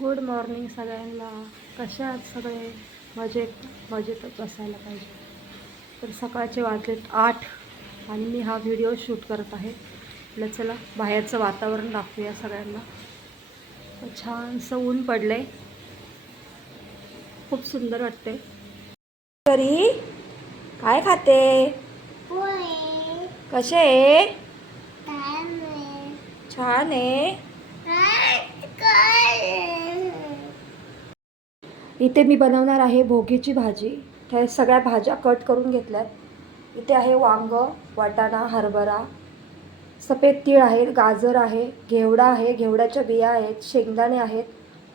Good morning सगळ्यांना. कशा आहात सगळे? मजेतच असायला पाहिजे. तर सकाळचे वाजलेत 8 आणि मी हा व्हिडिओ शूट करत आहे. म्हटलं चला बाहेरचं वातावरण दाखवूया सगळ्यांना. तर छानसं ऊन पडलंय, खूप सुंदर वाटते. तरी काय खाते? कसे आहे? छान आहे. इथे मी बनवणार आहे भोगीची भाजी. त्या सगळ्या भाज्या कट करून घेतल्यात. इथे आहे वांग, वाटाणा, हरभरा, सफेद तीळ आहेत, गाजर आहे, घेवडा आहे, घेवड्याच्या बिया आहेत, शेंगदाणे आहेत,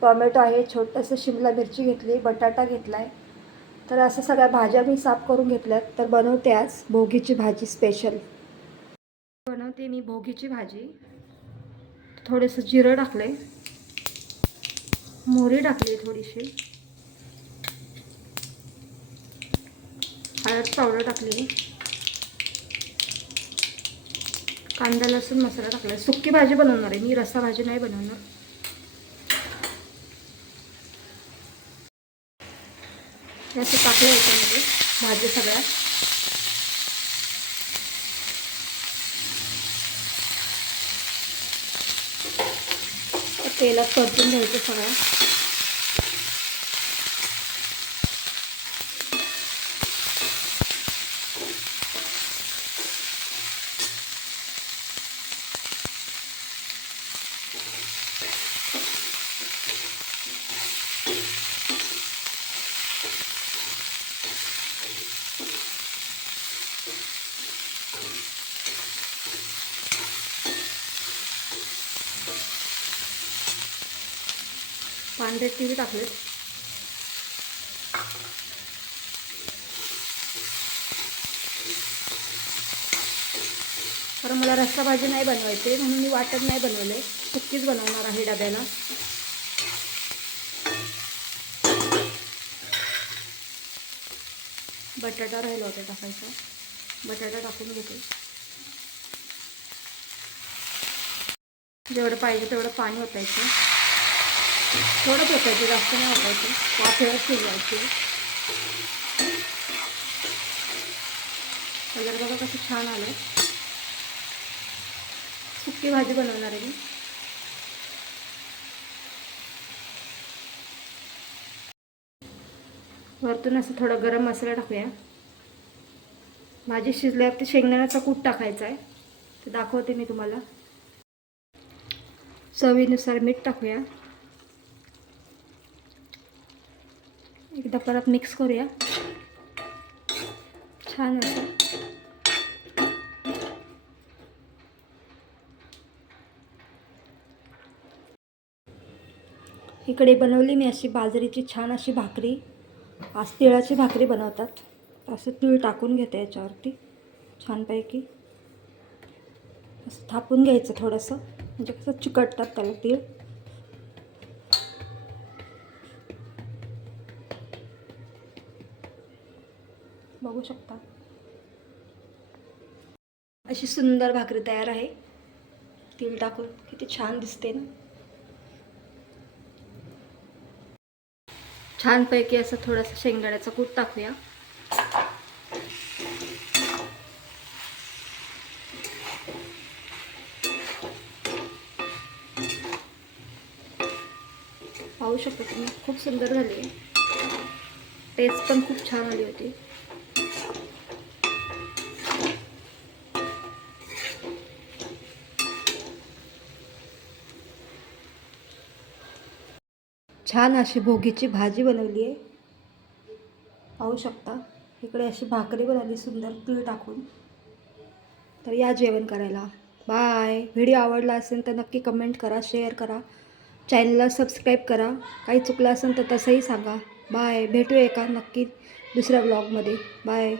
टोमॅटो आहे, छोटंसं शिमला मिरची घेतली, बटाटा घेतला आहे. तर असं सगळ्या भाज्या मी साफ करून घेतल्यात. तर बनवते आज भोगीची भाजी स्पेशल. बनवते मी भोगीची भाजी. थोडंसं जिरं टाकले, मोहरी टाकली थोडीशी, हळद पावडर टाकली, कांदा लसूण मसाला टाकला. सुक्की भाजी बनवणार आहे मी, रस्सा भाजी नाही बनवणार. असं टाकलं याच्यामध्ये भाजी सगळ्या. तेलात परतून घ्यायचं सगळं. पांढरे तीळ टाकलेत. कारण मला रस्सा भाजी नाही बनवायची म्हणून मी वाटण नाही बनवले, सुक्कीच बनवणार आहे डब्याला. बटाटा राहिला होता टाकायचा, बटाटा टाकून घेते. जेवढं पाहिजे तेवढं पाणी ओतायचं, थोडंच ओतायचं, जास्त नाही ओतायचं. वाफेवर शिजवायची. कलर बघा कसं छान आलं. सुक्की भाजी बनवणार आहे मी. वरतून असं थोडा गरम मसाला टाकूया. भाजी शिजल्यावर ते शेंगदाण्याचा कूट टाकायचा आहे, ते दाखवते मी तुम्हाला. चवीनुसार मीठ टाकूया. एकदा परत मिक्स करूया छान असं. इकडे बनवली मी अशी बाजरीची छान अशी भाकरी. आज तिळाची भाकरी बनवतात. असं तीळ टाकून घेते याच्यावरती छानपैकी. असं थापून घ्यायचं थोडंसं, म्हणजे कसं चिकटतात त्याला तीळ. बघू शकता अशी सुंदर भाकरी तयार आहे तीळ टाकून. किती छान दिसते ना. छानपैकी असं थोडंसं शेंगदाण्याचा कूट टाकूया. पाहू शकता तुम्ही, खूप सुंदर झाली आहे. टेस्ट पण खूप छान आली होती. छान अशी भोगीची भाजी बनवली आहे, पाहू शकता. इकडे अशी भाकरी बनवली सुंदर तीळ टाकून. तर या जेवण करायला. बाय. व्हिडिओ आवडला असेल तर नक्की कमेंट करा, शेअर करा, चॅनलला सबस्क्राईब करा. काही चुकलं असेल तर तसंही सांगा. बाय. भेटूया एका नक्की दुसऱ्या ब्लॉगमध्ये. बाय.